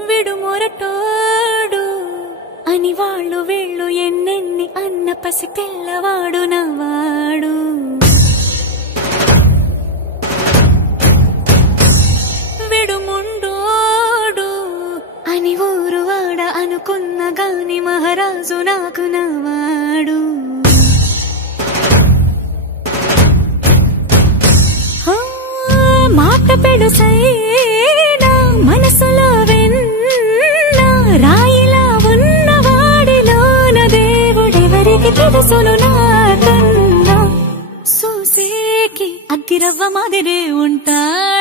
విడుమొరటోడు అని వాళ్ళు వీళ్ళు ఎన్నెన్ని అన్న పసి పిల్లవాడు నవ్వాడు. విడుముండోడు అని ఊరు వాడ అనుకున్న గాని మహారాజు నాకు నవ్వాడు. మాట పెడుసైనా మనసులో వెన్న రాయిలా ఉన్నవాడిలోన దేవుడెవరికి తెలుసును నాకన్నా. సూసేకి అగ్గిరవ్వ మాదిరే ఉంటాడు.